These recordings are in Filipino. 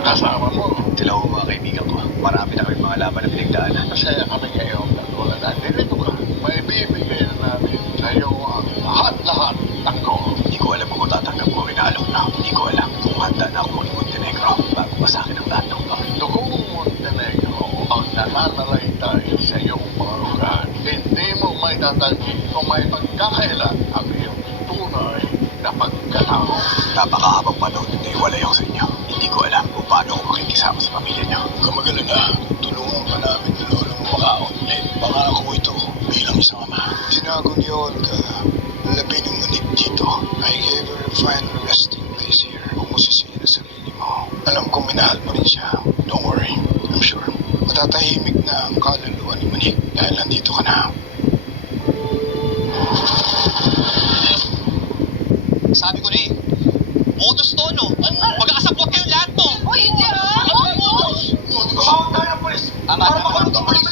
kasama mo. Sila ho mga kaibigan ko. Marami na kami mga laban na pinagdaanan. Masaya kami ngayon na wala na. Dito ka, may bibigay na namin sa'yo ang lahat-lahat ng ko. Hindi ko alam kung tatanggap ko inaalok na. Hindi ko alam kung handa na ako maging Montenegro bago pa sa akin ang lahat ng pang. Dugong Montenegro ang nananalaytay sa iyong mga lugar. Hindi mo may tatanggi kung may pagkakailan ang iyong tunay na pagkatao. Napakahabang panahon na naiwalay ako sa inyo. Hindi ko alam kung paano ako makikisama sa pamilya niyo. Kamagala na, tulungan pa namin ng lolo mo maka-outlet. Pangako ito bilang isang ama. Tinago ni Olga ang labi ng manik dito. I gave her a final resting place here. Huwag mo sisihin na sarili mo. Alam kong minahal mo rin siya. Don't worry, I'm sure. Matatahimik na ang kaluluwa ni Manik dahil nandito ka na. Sabi ko na eh, modus to, no? Magkakasapot kayong lahat to! Uy, hindi ah! Tumawag tayo ng polis! Tama. Para makulong ang polis!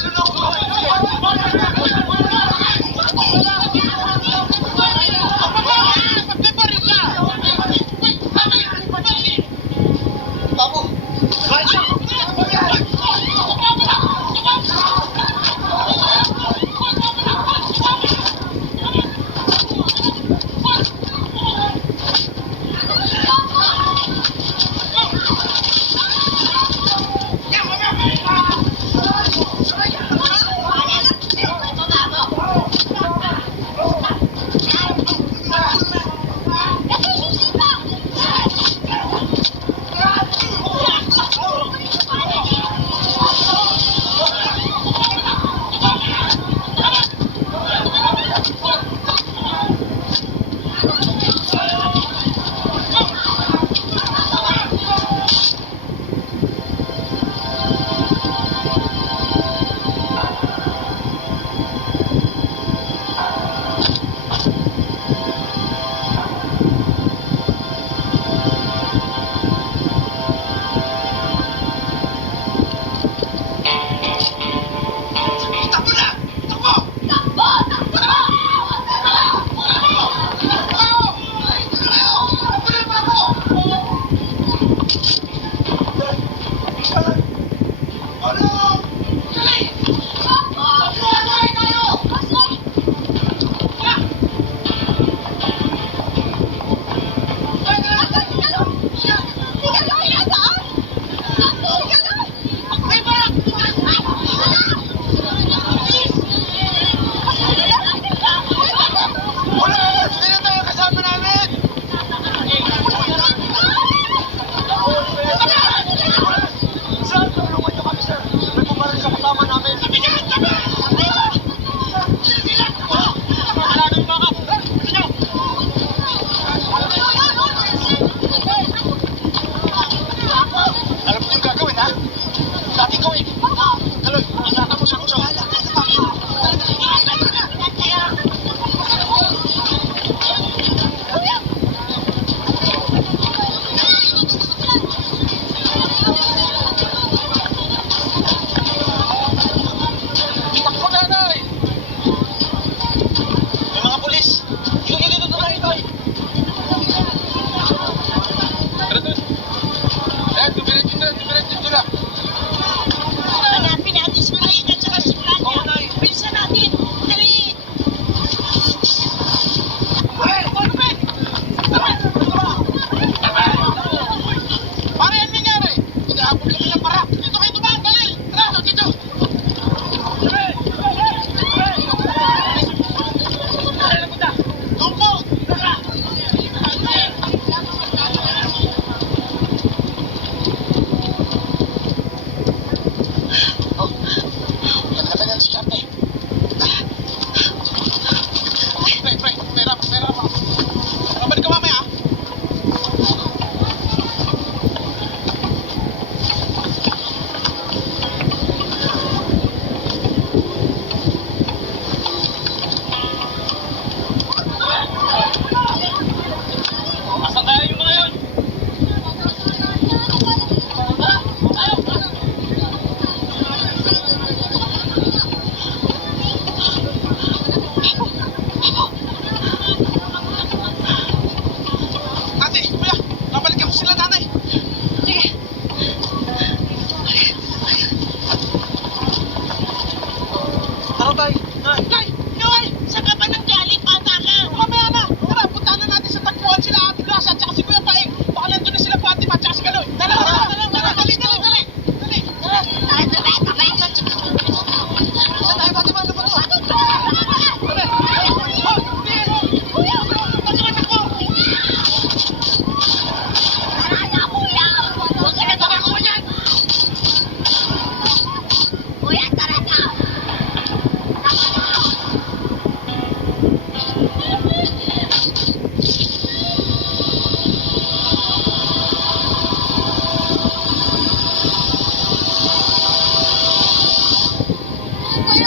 Kuya,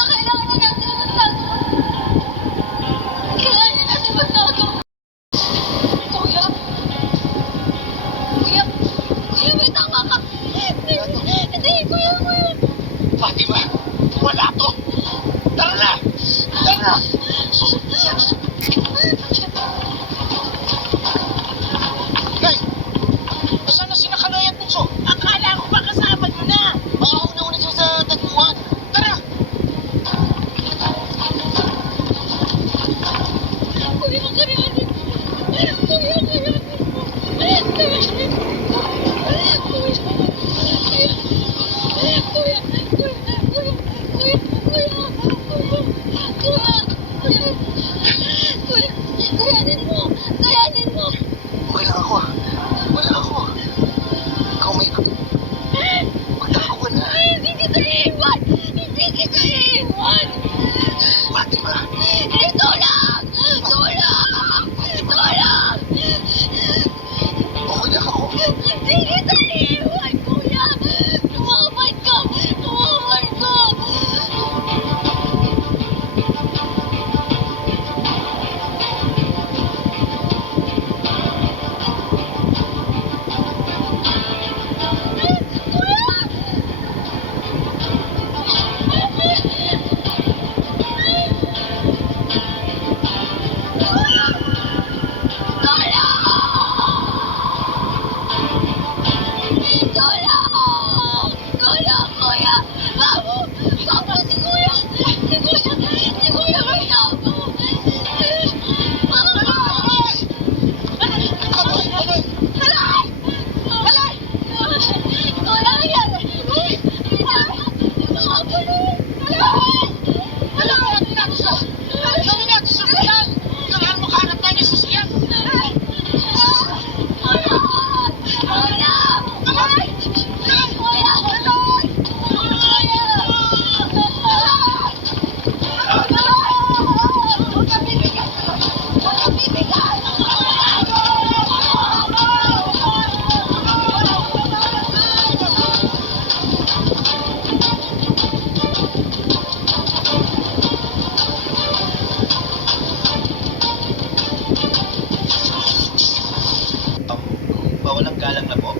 kailangan na natin magtago. Kailangan na natin magtago. Kuya. Kuya. Kuya, may tama ka. Hindi, kuya. Fatima, wala to. Tara na! Tara na! Nay! Saan na sina Kanoy at Bunso? Akala ko ba kasama nyo na? Mga una-una sila sa tagpuan. Tara! Kuya, kailangan. Kuya, kayanin mo. Okay lang ako ah. Wala ako. Ikaw may... Magtago ka na. Hindi kita iiwan. Fatima. Tulong! Okay lang ako. Hindi kita iiwan, kuya. Tumawad ka. Tulong, kuya. Bago, si kuya. Si kuya may tama. Mawalang galang na po.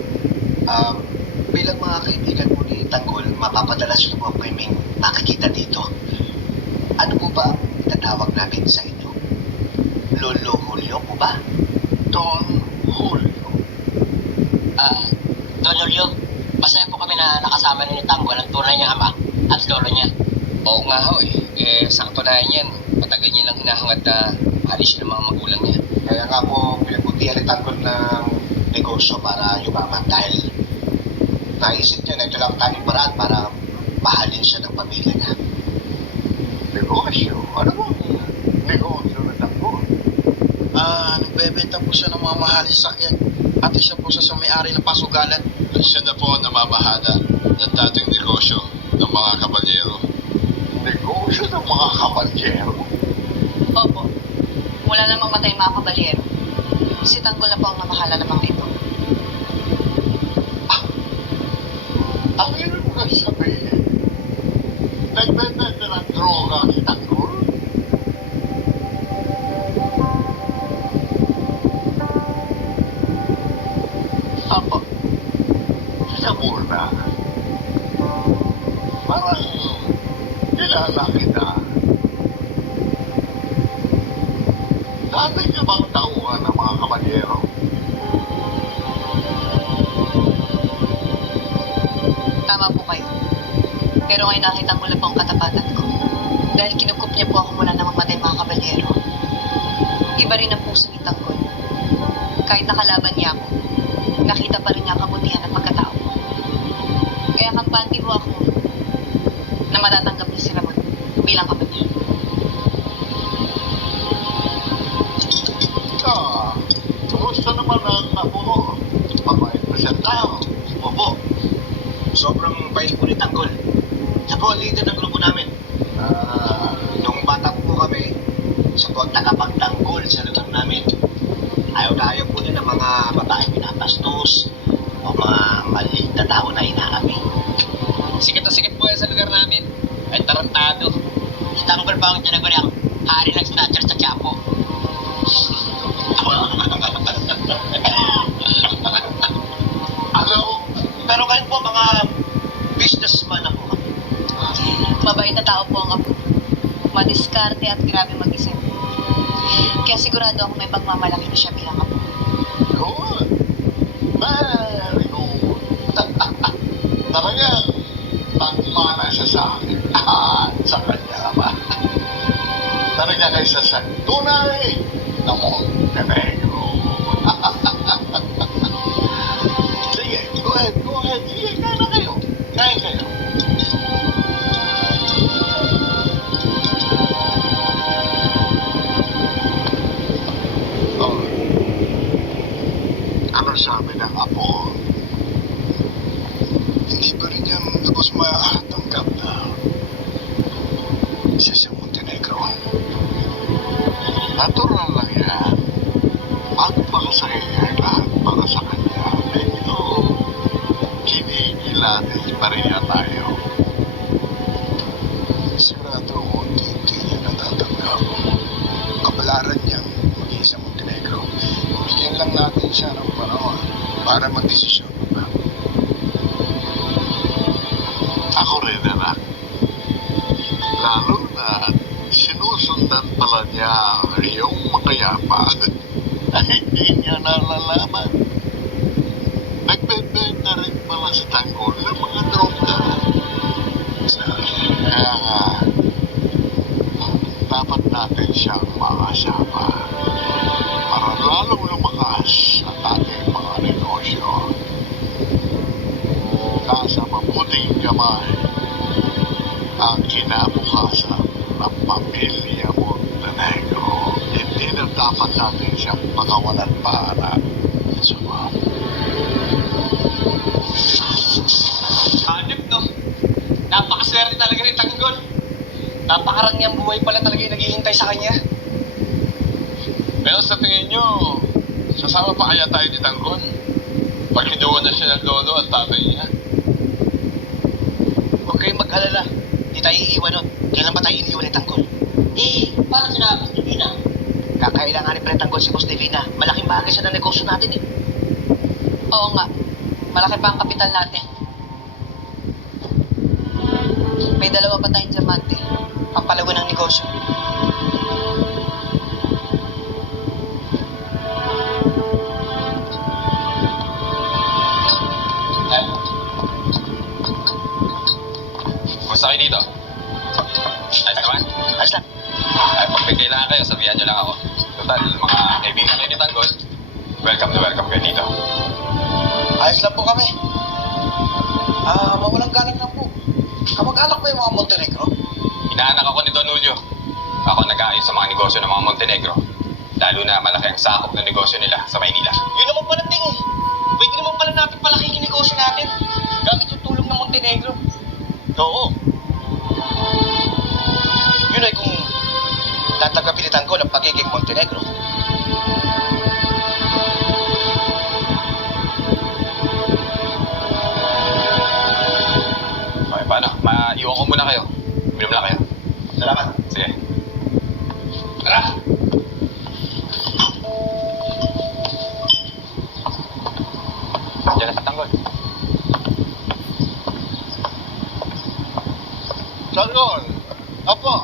Bilang mga kaibigan po ni Tanggol, mapapadalas yung po po yung makikita dito. Ano po ba ang itatawag namin sa inyo? Lolo Julio po ba? Don Julio. Don Julio, masaya po kami na nakasama rin ni Tanggol ang tunay niyang ama at lolo niya. Oo nga ho eh. Sakto na yan. Matagal niya lang hinahangad na alis siya ng mga magulang niya. Kaya nga po, pinagbutihan ni Tanggol ng negosyo para yumaman dahil naisip niya na ito lang tanging paraan para mahalin siya ng pamilya niya. Negosyo? Ano bang negosyo na Tanggol? Nagbebenta po siya ng mga mahaling sakyan at isa po siya sa may-ari ng pasugalan. Siya na po ang namamahala ng dating negosyo ng mga kabalyero. Negosyo ng mga kabalyero? Opo. Wala namang matay mga kabalyero. Si Tanggol na po ang namahala ng mga ito. Ang ibig mo sabihin, nagbebenta ng droga si Tanggol? Opo. Sa muna. Parang kilala kita. Dati niyo bang tauhan ng mga kabalyero? Tama po kayo. Pero ngayon nakita ko lang po ang katapatan ko. Dahil kinukup niya po ako mula na mamatay mga kabalyero. Iba rin ang puso ni Tanggol. Kahit nakalaban niya ako, nakita pa rin niya ang kabutihan ng pagkatao ko. Kaya kampante po ako na matatanggap niya si Ramon bilang ama niya. Kumusta naman ang apo mo? Mabait pa siya tao. Opo, sobrang bait po ni Tanggol. Siya po ang leader ng grupo namin. Nung bata po kami, siya po ang tagapagtanggol sa lugar namin. bastos o mga maliit na tao na inaami. Sikat na sikat po yan sa lugar namin. Ay tarantado. Si Tanggol pa ang tinagol yung hari ng snatcher sa Quiapo. Ano? Pero kayo po mga businessman na po. Mabait na tao po ang apo. Madiskarte at grabe mag-isip. Kaya sigurado ako may pagmamalaki na siya bilang apo. Good. Very good. Talagang pagmana siya sa akin. At sa kanya ba? Talaga kaysa sa tunay na Montenegro. Sige, go ahead, go ahead. Sige, kain na kayo. Kain kayo. Oh. Ano sabi ng apo? Hindi pa rin yan lubos matanggap na siya sa Montenegro. Natural lang yan. Magpakasaya yan lahat para sa kanya. Medyo kinikilatis pa rin yan tayo. Sigurado ko hindi niya natatanggap. Kapalaran niyang maging sa Montenegro. Bigyan lang natin siya ng panahon para magdesisyon. Ako rin, anak. Lalo na sinusundan pala niya yung makayapa. Ay, hindi niya nalalaman. Nagbebenta rin pala sa Tanggol ng mga droga. Kaya nga, dapat natin siyang makasama para lalong lumakas ang ating mga negosyo. Nasa mabuting kamay ang kinabukasan ng pamilya Montenegro. Hindi na dapat natin siyang pakawalan pa, anak. Sama. Hanip, no? Napakaswerte talaga ni Tanggol. Napakarangyang buhay pala talaga yung naghihintay sa kanya. Pero sa tingin nyo, sasama pa kaya tayo ni Tanggol? Pag hinuwan na siya ng lolo at tatay niya. Huwag kayong mag-alala. Hindi tayo iiwan nun. Kailan ba tayo iniwan ni Tanggol? Paano sinabi si Divina? Kakailanganin pa ni Tanggol si Boss Divina. Malaking bagay siya ng negosyo natin eh. Oo nga. Malaki pa ang kapital natin. May dalawa pa tayong diamante. Pampalago ng negosyo. Kumusta kayo dito? Ayos naman? Ayos lang. Ay, pag may kailangan kayo, sabihan nyo lang ako. Total, mga kaibigan kayo ni Tanggol, welcome na welcome kayo dito. Ayos lang po kami. Mawalang galang lang po. Kamag-alak ba yung mga Montenegro? Inaanak ako ni Don Julio. Ako nag-aayos sa mga negosyo ng mga Montenegro. Lalo na malaki ang sakop ng negosyo nila sa Maynila. Yun naman pala, Ting. Pwede naman pala natin palaking yung negosyo natin. Gamit yung tulong ng Montenegro. Oo. Yun ay kung tatanggapin ni Tanggol ang pagiging Montenegro. Okay, paano? Maiwan ko muna kayo. Uminom lang kayo. Salamat. Sige. Tara! Diyan na sa Tanggol. Tanggol! Apo!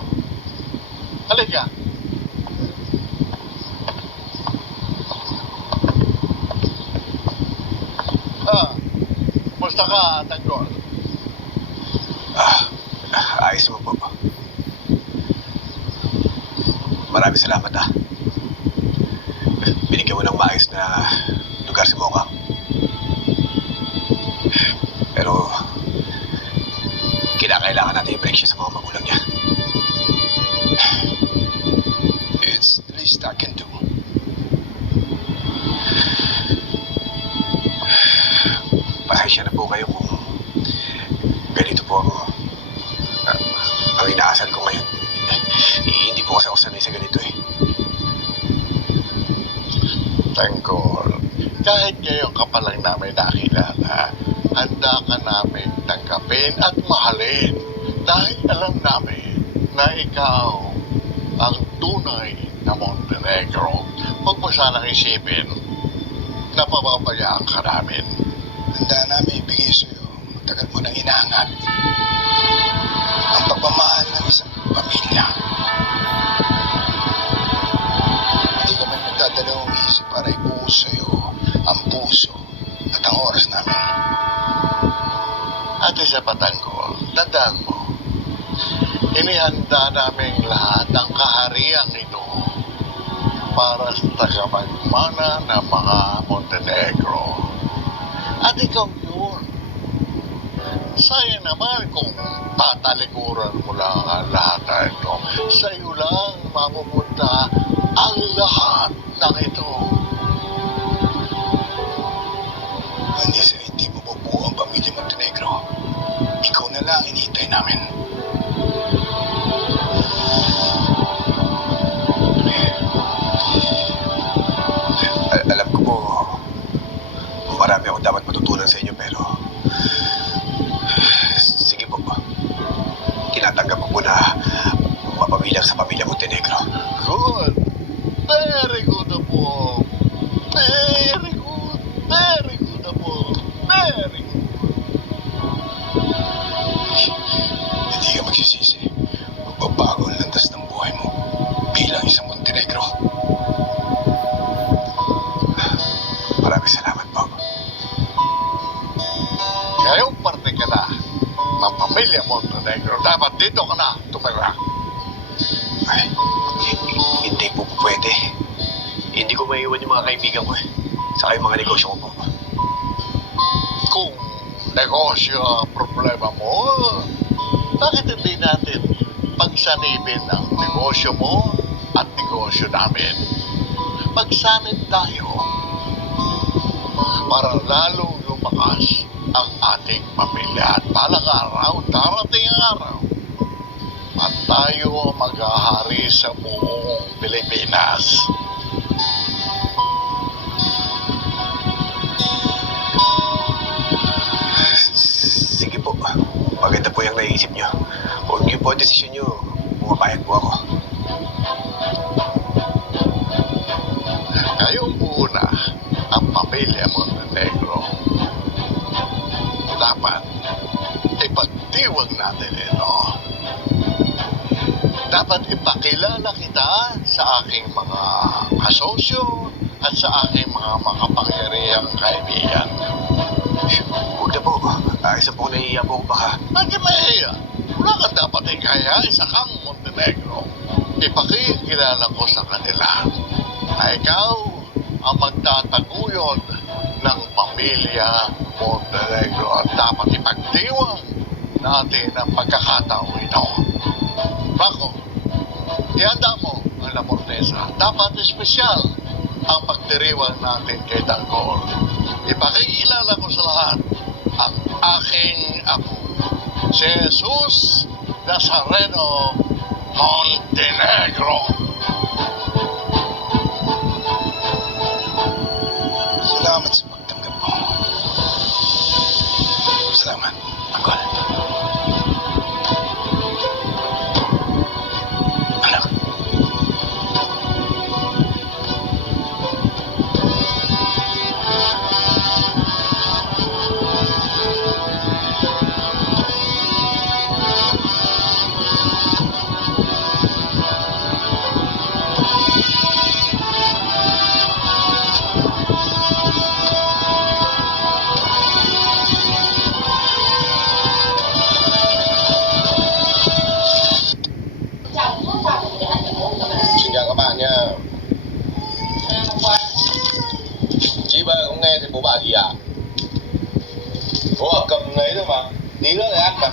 Halika! Musta ka, Tanggol? Ayos mo po. Maraming salamat Binigyan mo ng maayos na lugar si Mokang. Pero kinakailangan natin i-break siya sa mga magulang niya. It's the least I can do. Pasensya na po kayo kung ganito po ang inaasal ko ngayon. Hindi po kasi ako sanay sa ganito eh. Tanggol, Kahit ngayon ka pa lang namin nakilala, handa ka namin tanggapin at mahalin dahil alam namin na ikaw ang tunay na Montenegro. Huwag mo sanang isipin na pababayaan ka namin. Handa namin ibigay sa'yo. Tagal mo nang inahangat. Ang pagmamahal ng isang pamilya. Hindi kami nagdadalawang isip para ibuhos sa'yo ang puso at ang oras namin. At isa pa, Tanggol, tandaan mo, inihanda namin lahat ang kahariang ito para sa tagapagmana ng mga Montenegro. At ikaw yun. Sayang naman kung tatalikuran mo lang ang lahat na ito. Sa iyo lang mapupunta ang lahat ng ito. Hindi sa hindi mabubuo ang pamilya Montenegro. Ikaw na lang hinihintay namin. Alam ko po, marami akong dapat matutunan sa inyo pero sige po. Tinatanggap ko po na mapabilang sa pamilya Montenegro. Good. Very good na po. Very good. Very good na po. Very good. Hindi ka magsisisi. Magbabago ang landas ng buhay mo bilang isang Montenegro. Maraming salamat po. Ngayong parte ka na ng pamilya Montenegro. Dapat dito ka na tumira. Ay, hindi po pwede. Hindi ko maiwan yung mga kaibigan ko eh. Saka yung mga negosyo ko po. Kung negosyo ang problema mo, bakit hindi natin pagsanibin ang negosyo mo at negosyo namin? Pagsanib tayo para lalong lumakas ang ating pamilya at balang araw, darating ang araw at tayo maghahari sa buong Pilipinas. Sige po. Maganda po yung naisip nyo. Huwag niyo po ang desisyon nyo. Pumapayag po ako. Ngayong buo na ang pamilya Montenegro. Dapat ipagdiwag natin ito. Dapat ipakilala kita sa aking mga kasosyo at sa aking mga makapangyarihang kaibigan. Huwag na po. Isa po nahihiya po ako baka. Bakit mahihiya? Wala kang dapat ikaya, isa kang Montenegro. Ipakikilala ko sa kanila na ikaw ang magtataguyod ng pamilya Montenegro at dapat ipagdiwang natin ang pagkakataong ito. Bako, ihanda mo ang La Mortesa. Dapat espesyal ang pagdiriwang natin kay Tanggol. Ipakikilala ko sa lahat ang aking apo, si Jesus Nazareno Montenegro. Salamat sa pagtanggap mo. Salamat, Tanggol. Anak. Xin chào các bạn nha. Chị ơi, không nghe thì bố bảo gì à? Bố ở cầm lấy thôi mà. Tí nữa thì ăn mà.